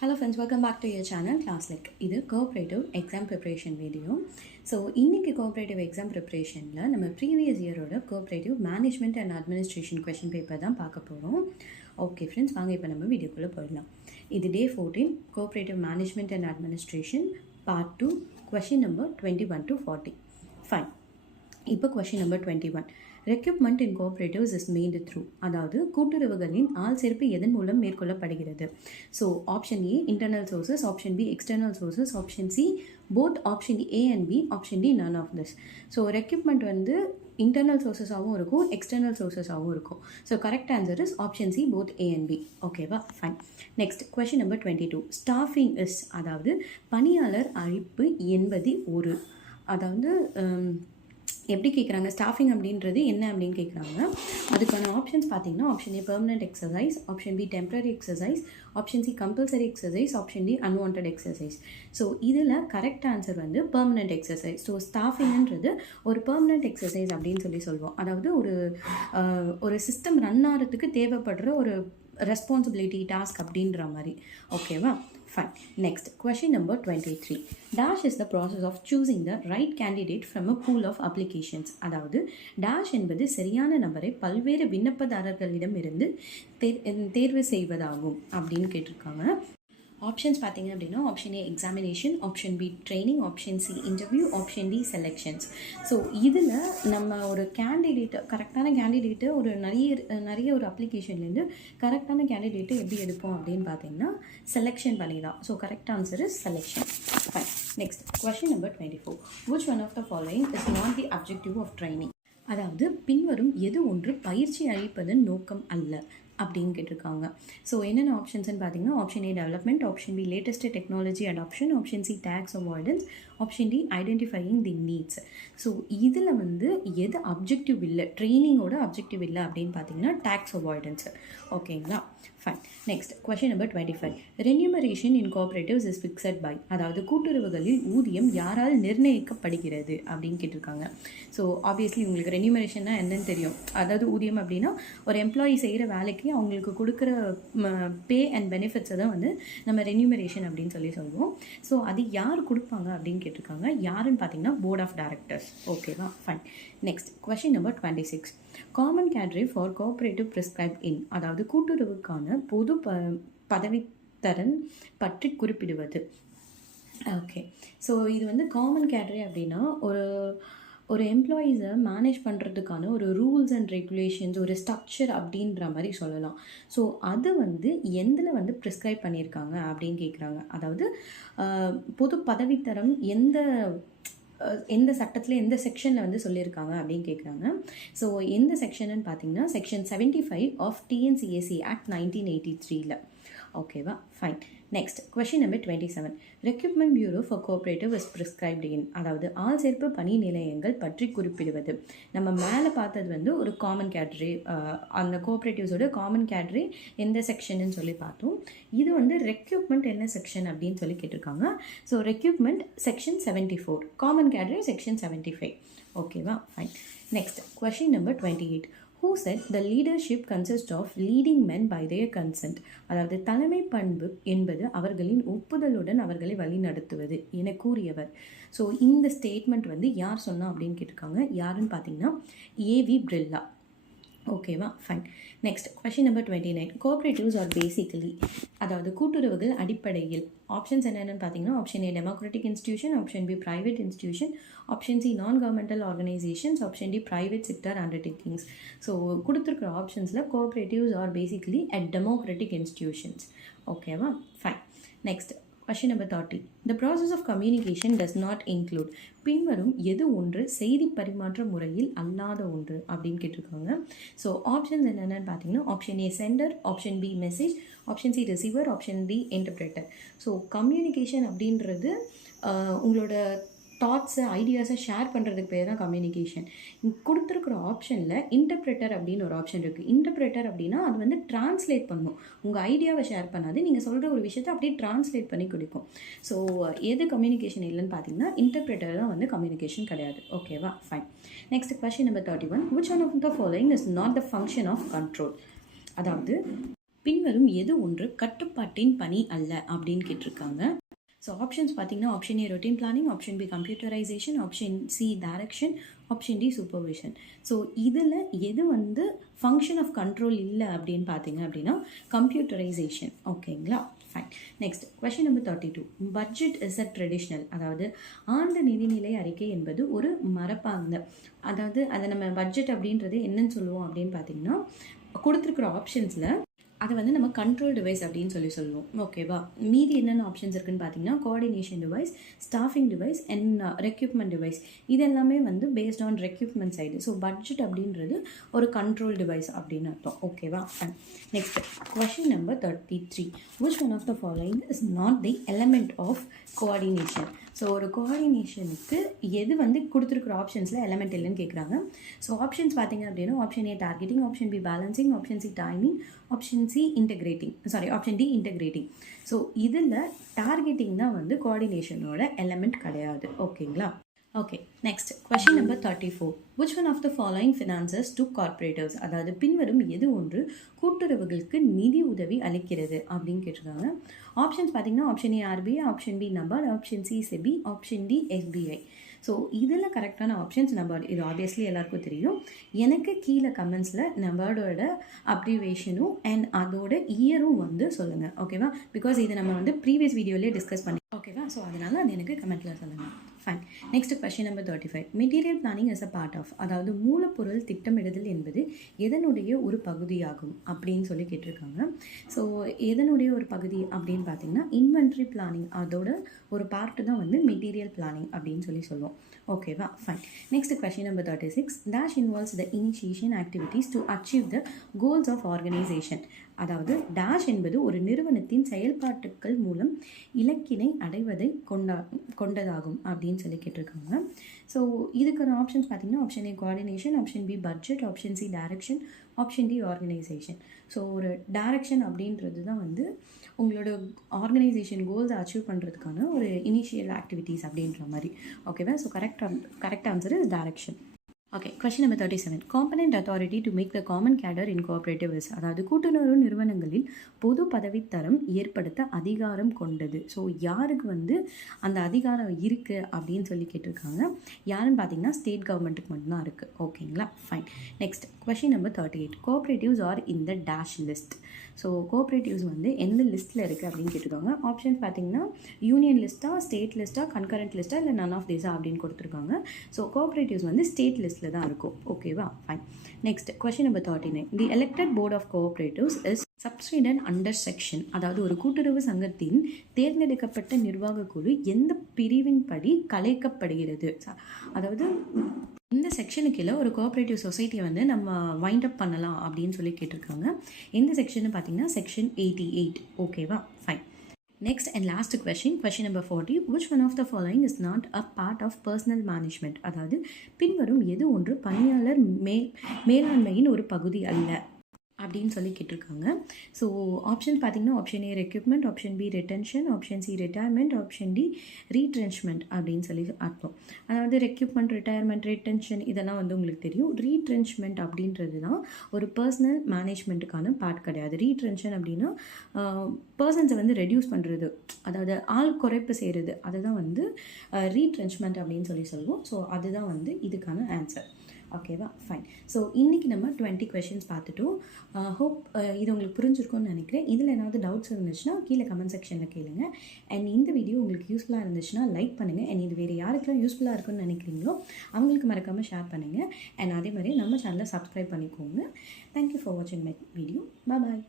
Hello friends, welcome back to your channel ClassLink. இது cooperative exam preparation video. So இன்றைக்கி cooperative exam ப்ரிப்பரேஷனில் நம்ம previous இயரோட cooperative management and administration question paper தான் பார்க்க போகிறோம். ஓகே ஃப்ரெண்ட்ஸ், வாங்க இப்போ நம்ம வீடியோக்குள்ளே போயிடலாம். இது day 14 cooperative management and administration part 2 question number 21 to 40. Fine. இப்போ question number 21. Recruitment in cooperatives is made through, அதாவது கூட்டுறவுகளின் ஆள் சேர்ப்பு எதன் மூலம் மேற்கொள்ளப்படுகிறது? So option A internal sources, option B external sources, option C both, option A and B, option D none of this. So recruitment வந்து internal சோர்சஸாகவும் இருக்கும், எக்ஸ்டர்னல் சோர்சஸாகவும் இருக்கும். So correct answer is option C both A and B. ஓகேவா? Fine. Next question number 22. Staffing is, அதாவது பணியாளர் அழைப்பு என்பது ஒரு, அதாவது எப்படி கேட்குறாங்க, ஸ்டாஃபிங் அப்படின்றது என்ன அப்படின்னு கேட்குறாங்க. அதுக்கான ஆப்ஷன்ஸ் பார்த்தீங்கன்னா option A permanent exercise, option B temporary exercise, option C compulsory exercise, option D unwanted exercise. So இதில் கரெக்ட் ஆன்சர் வந்து பெர்மனன்ட் எக்ஸசைஸ். ஸோ ஸ்டாஃபிங்ன்றது ஒரு பெர்மனன்ட் எக்ஸசைஸ் அப்படின்னு சொல்லுவோம். அதாவது ஒரு சிஸ்டம் ரன் ஆகிறதுக்கு தேவைப்படுற ஒரு ரெஸ்பான்சிபிலிட்டி டாஸ்க் அப்படின்ற மாதிரி. ஓகேவா? Fine. Next, question number 23. Dash is the process of choosing the right candidate from a pool of applications. அதாவது dash என்பது சரியான நபரை பல்வேறு விண்ணப்பதாரர்களிடம் இருந்து தேர்வு செய்வதாகும் அப்படின்னு கேட்டிருக்காங்க. ஆப்ஷன்ஸ் பார்த்தீங்க அப்படின்னா option A examination, option B training, option C interview, option D selections. So இதில் நம்ம ஒரு கேண்டிடேட்டை, கரெக்டான கேண்டிடேட்டை ஒரு நிறைய ஒரு அப்ளிகேஷன்லேருந்து கரெக்டான கேண்டிடேட்டை எப்படி எடுப்போம் அப்படின்னு பார்த்தீங்கன்னா செலெக்ஷன் பண்ணி தான். So correct answer is selection. Fine. Next question number 24. Which one of the following is not the objective of training? அதாவது பின்வரும் எது ஒன்று பயிற்சி அளிப்பதன் நோக்கம் அல்ல அப்படின்னு கேட்டிருக்காங்க. ஸோ என்னென்ன ஆப்ஷன்ஸ்ன்னு பார்த்தீங்கன்னா option A development, option B latest technology adoption, option C tax avoidance, option D identifying the needs. So இதில் வந்து எது அப்ஜெக்டிவ் இல்லை, ட்ரைனிங்கோட அப்ஜெக்டிவ் இல்லை அப்படின்னு பார்த்தீங்கன்னா டேக்ஸ் அவாய்டன்ஸ். ஓகேங்களா? Fine. Next question number 25. Remuneration in cooperatives is fixed by, அதாவது கூட்டுறவுகளில் ஊதியம் யாரால் நிர்ணயிக்கப்படுகிறது அப்படின்னு கேட்டிருக்காங்க. ஸோ ஆப்வியஸ்லி உங்களுக்கு ரென்யூமரேஷன்னா என்னன்னு தெரியும். அதாவது ஊதியம் அப்படின்னா ஒரு எம்ப்ளாயி செய்கிற வேலைக்கு அவங்களுக்கு கொடுக்குற பே அண்ட் பெனிஃபிட்ஸை தான் வந்து நம்ம ரென்யூமரேஷன் அப்படின்னு சொல்லுவோம். ஸோ அது யார் கொடுப்பாங்க அப்படின்னு கேட்டிருக்காங்க. யாருன்னு பார்த்தீங்கன்னா போர்ட் ஆஃப் டைரக்டர்ஸ். ஓகேவா? Fine. Next question number 26. Common cadre for cooperative prescribed in, அதாவது கூட்டுறவுக்கான பொது பதவித்தரன் பற்றி குறிப்பிடுவது. ஓகே. ஸோ இது வந்து காமன் கேட்ரி அப்படின்னா ஒரு எம்ப்ளாயீஸை மேனேஜ் பண்ணுறதுக்கான ஒரு ரூல்ஸ் அண்ட் ரெகுலேஷன்ஸ், ஒரு ஸ்ட்ரக்சர் அப்படின்ற மாதிரி சொல்லலாம். ஸோ அது வந்து எந்தில் வந்து ப்ரிஸ்கிரைப் பண்ணியிருக்காங்க அப்படின்னு கேட்குறாங்க. அதாவது பொது பதவித்தரம் எந்த சட்டத்தில் எந்த செக்ஷனில் வந்து சொல்லியிருக்காங்க அப்படின்னு கேட்குறாங்க. ஸோ எந்த செக்ஷன்னு பார்த்தீங்கன்னா செக்ஷன் 75 ஆஃப் TNCAC ஆக்ட் 1983. ஓகேவா? Fine. Next question number 27. Recruitment bureau for cooperative is prescribed in, அதாவது ஆள் சேர்ப்பு பணி நிலையங்கள் பற்றி குறிப்பிடுவது. நம்ம மேலே பார்த்தது வந்து ஒரு காமன் கேட்ரி, அந்த கோஆப்ரேட்டிவ்ஸோட காமன் கேட்ரி எந்த செக்ஷன்னு சொல்லி பார்த்தோம். இது வந்து ரெக்ரூட்மெண்ட் என்ன செக்ஷன் அப்படின்னு சொல்லி கேட்டிருக்காங்க. So recruitment section 74, common கேட்ரி section 75. ஓகேவா? Fine. Next question number 28. Who said the leadership consists of leading men by their consent? அதாவது தலைமை பண்பு என்பது அவர்களின் ஒப்புதலுடன் அவர்களை வழி நடத்துவது என கூறியவர். ஸோ இந்த ஸ்டேட்மெண்ட் வந்து யார் சொன்னா அப்படின்னு கேட்டிருக்காங்க. யாருன்னு பார்த்தீங்கன்னா AV பிரில்லா. ஓகேவா? Fine. Next question number 29. Cooperatives are basically, அதாவது கூட்டுறவுகள் அடிப்படையில். ஆப்ஷன்ஸ் என்னென்னு பார்த்தீங்கன்னா option A democratic institution, option B private institution, option C non governmental organisations, option D private sector undertakings. So கொடுத்துருக்குற ஆப்ஷன்ஸில் cooperatives are basically at democratic institutions. ஓகேவா? Fine. Next question number 30. The process of communication does not include, பின்வரும் எது ஒன்று செய்தி பரிமாற்ற முறையில் அல்லாத ஒன்று அப்படின்னு கேட்டிருக்காங்க. ஸோ ஆப்ஷன்ஸ் என்னென்னு பார்த்தீங்கன்னா option A sender, option B message, option C receiver, option D interpreter. So communication அப்படின்றது உங்களோட தாட்ஸை ஐடியாஸை ஷேர் பண்ணுறதுக்கு பேர் தான் கம்யூனிகேஷன். கொடுத்துருக்குற ஆப்ஷனில் இன்டர்பிரேட்டர் அப்படின்னு ஒரு ஆப்ஷன் இருக்குது. இன்டர்பிரேட்டர் அப்படின்னா அது வந்து டிரான்ஸ்லேட் பண்ணும், உங்கள் ஐடியாவை ஷேர் பண்ணாது, நீங்கள் சொல்கிற ஒரு விஷயத்தை அப்படியே டிரான்ஸ்லேட் பண்ணி கொடுக்கும். ஸோ எது கம்யூனிகேஷன் இல்லைன்னு பார்த்தீங்கன்னா இன்டர்பிரேட்டர் தான் வந்து கம்யூனிகேஷன் கிடையாது. ஓகேவா? Fine. Next question number 31. Which one of the following is not the function of control? அதாவது பின்வரும் எது ஒன்று கட்டுப்பாட்டின் பணி அல்ல அப்படின்னு கேட்டிருக்காங்க. ஸோ ஆப்ஷன்ஸ் பார்த்தீங்கன்னா option A routine planning, option B computerisation, option C direction, option D supervision. So இதில் எது வந்து ஃபங்க்ஷன் ஆஃப் கண்ட்ரோல் இல்லை அப்படின்னு பார்த்தீங்க அப்படின்னா கம்ப்யூட்டரைசேஷன். ஓகேங்களா, fine. Next question number 32. Budget is a traditional, அதாவது ஆண்டு நிதிநிலை அறிக்கை என்பது ஒரு மரபார்ந்த, அதாவது அதை நம்ம பட்ஜெட் அப்படின்றது என்னன்னு சொல்லுவோம் அப்படின்னு பார்த்தீங்கன்னா கொடுத்துருக்குற ஆப்ஷன்ஸில் அதை வந்து நம்ம கண்ட்ரோல் டிவைஸ் அப்படின்னு சொல்லுவோம். ஓகேவா, மீதி என்னென்ன ஆப்ஷன்ஸ் இருக்குன்னு பார்த்தீங்கன்னா coordination device, staffing device and requirement device. இது எல்லாமே வந்து based on requirement side. So budget அப்படின்றது ஒரு கண்ட்ரோல் டிவைஸ் அப்படின்னு அர்த்தம். ஓகேவா, next question number 33. Which one of the following is not the element of coordination? So ஒரு கோஆர்டினேஷனுக்கு எது வந்து கொடுத்துருக்குற ஆப்ஷன்ஸில் எலமெண்ட் இல்லைன்னு கேட்குறாங்க. ஸோ ஆப்ஷன்ஸ் பார்த்தீங்க அப்படின்னா option A targeting, option B balancing, option C timing, option C integrating, option D integrating. So இதில் டார்கெட்டிங் தான் வந்து கோஆர்டினேஷனோட எலமெண்ட் கிடையாது. ஓகேங்களா, okay. Next question number 34. Which one of the following finances to cooperatives, அதாவது பின்வரும் எது ஒன்று கூட்டுறவுகளுக்கு நிதி உதவி அளிக்கிறது அப்படின்னு கேட்டிருக்காங்க. ஆப்ஷன்ஸ் பார்த்தீங்கன்னா option A RBI, option B NABARD, option C SEBI, option D SBI. So இதில் கரெக்டான ஆப்ஷன்ஸ் நபார்டு. இது ஆப்வியஸ்லி எல்லாருக்கும் தெரியும். எனக்கு கீழே கமெண்ட்ஸில் நபார்டோட அப்ரிவேஷனும் அண்ட் அதோட இயரும் வந்து சொல்லுங்கள். ஓகேவா, பிகாஸ் இதை நம்ம வந்து ப்ரீவியஸ் வீடியோலேயே டிஸ்கஸ் பண்ணி. ஓகேவா, ஸோ அதனால் அது எனக்கு கமெண்ட்டில் சொல்லுங்கள். Fine. Next question number 35. Material planning is a part of, அதாவது மூலப்பொருள் திட்டமிடுதல் என்பது எதனுடைய ஒரு பகுதியாகும் அப்படின்னு சொல்லி கேட்டிருக்காங்க. ஸோ எதனுடைய ஒரு பகுதி அப்படின்னு பார்த்தீங்கன்னா இன்வென்ட்ரி பிளானிங், அதோட ஒரு பார்ட்டு தான் வந்து மெட்டீரியல் பிளானிங் அப்படின்னு சொல்லுவோம். ஓகேவா, fine. Next question number 36. Dash involves the initiation activities to achieve the goals of organisation, அதாவது டேஷ் என்பது ஒரு நிறுவனத்தின் செயல்பாட்டுக்கள் மூலம் இலக்கினை அடைவதை கொண்டதாகும் அப்படின்னு சொல்லி கேட்டிருக்காங்க. ஸோ இதுக்கான ஆப்ஷன்ஸ் பார்த்தீங்கன்னா option A coordination, option B budget, option C direction, option D organisation. So ஒரு டைரக்ஷன் அப்படின்றது தான் வந்து உங்களோட ஆர்கனைசேஷன் கோல்ஸை அச்சீவ் பண்ணுறதுக்கான ஒரு இனிஷியல் ஆக்டிவிட்டீஸ் அப்படின்ற மாதிரி. ஓகேவா, so correct answer is direction. Okay, question number 37. Competent authority to make the common cadre in cooperative is, அதாவது கூட்டுறவு நிறுவனங்களில் பொது பதவித்தரம் ஏற்படுத்த அதிகாரம் கொண்டது. ஸோ யாருக்கு வந்து அந்த அதிகாரம் இருக்குது அப்படின்னு சொல்லி கேட்டிருக்காங்க. யாருன்னு பார்த்தீங்கன்னா ஸ்டேட் கவர்மெண்ட்டுக்கு மட்டும்தான் இருக்குது. ஓகேங்களா, fine. Next question number 38. Cooperatives are in the dash list. So cooperatives வந்து எந்த லிஸ்ட்டில் இருக்குது அப்படின்னு கேட்டிருக்காங்க. ஆப்ஷன்ஸ் பார்த்தீங்கன்னா யூனியன் லிஸ்ட்டாக, ஸ்டேட் லிஸ்ட்டாக, கன்கரண்ட் லிஸ்ட்டாக, இல்லை நன் ஆஃப் தீஸா அப்படின்னு கொடுத்துருக்காங்க. ஸோ கோஆப்ரேட்டிவ்ஸ் வந்து ஸ்டேட் லிஸ்ட்டில் தான் இருக்கும். ஓகேவா, fine. Next question number 39. The elected board of cooperatives is substituted under section, அதாவது ஒரு கூட்டுறவு சங்கத்தின் தேர்ந்தெடுக்கப்பட்ட நிர்வாக குழு எந்த பிரிவின் படி கலைக்கப்படுகிறது, அதாவது இந்த செக்ஷனுக்கு கீழே ஒரு கோஆப்ரேட்டிவ் சொசைட்டியை வந்து நம்ம வைண்ட் அப் பண்ணலாம் அப்படின்னு சொல்லி கேட்டிருக்காங்க. எந்த செக்ஷன் பார்த்தீங்கன்னா செக்ஷன் 88. ஓகேவா, fine. Next and last question number 40. Which one of the following is not a part of personnel management, அதாவது பின்வரும் எது ஒன்று பணியாளர் மேலாண்மையின் ஒரு பகுதி அல்ல அப்படின்னு சொல்லி கேட்டிருக்காங்க. ஸோ ஆப்ஷன் பார்த்தீங்கன்னா option A recruitment, option B retention, option C retirement, option D retrenchment அப்படின்னு சொல்லி அர்த்தம். அதாவது ரெக்யூப்மெண்ட், ரிட்டையர்மெண்ட், ரிட்டென்ஷன் இதெல்லாம் வந்து உங்களுக்கு தெரியும். ரீட்ரென்ச்மெண்ட் அப்படின்றது தான் ஒரு பர்சனல் மேனேஜ்மெண்ட்டுக்கான பார்ட் கிடையாது. ரீட்ரென்ஷன் அப்படின்னா பர்சன்ஸை வந்து ரெடியூஸ் பண்ணுறது, அதாவது ஆள் குறைப்பு செய்கிறது, அதுதான் வந்து ரீட்ரென்ச்மெண்ட் அப்படின்னு சொல்லுவோம். ஸோ அதுதான் வந்து இதுக்கான ஆன்சர். ஓகேவா, ஃபைன். ஸோ இன்றைக்கி நம்ம 20 கொஷின்ஸ் பார்த்துட்டோம். ஹோப் இது உங்களுக்கு புரிஞ்சிருக்கும்னு நினைக்கிறேன். இதில் ஏதாவது டவுட்ஸ் இருந்துச்சுன்னா கீழே கமெண்ட் செக்ஷனில் கேளுங்க. அண்ட் இந்த வீடியோ உங்களுக்கு யூஸ்ஃபுல்லாக இருந்துச்சுன்னா லைக் பண்ணுங்கள். அண்ட் இது வேறு யாருக்கெல்லாம் யூஸ்ஃபுல்லாக இருக்குன்னு நினைக்கிறீங்களோ அவங்களுக்கு மறக்காமல் ஷேர் பண்ணுங்கள். அண்ட் அதே மாதிரி நம்ம சேனலை சப்ஸ்கிரைப் பண்ணிக்கோங்க. தேங்க்யூ ஃபார் வாட்சிங் மை வீடியோ. பாய்.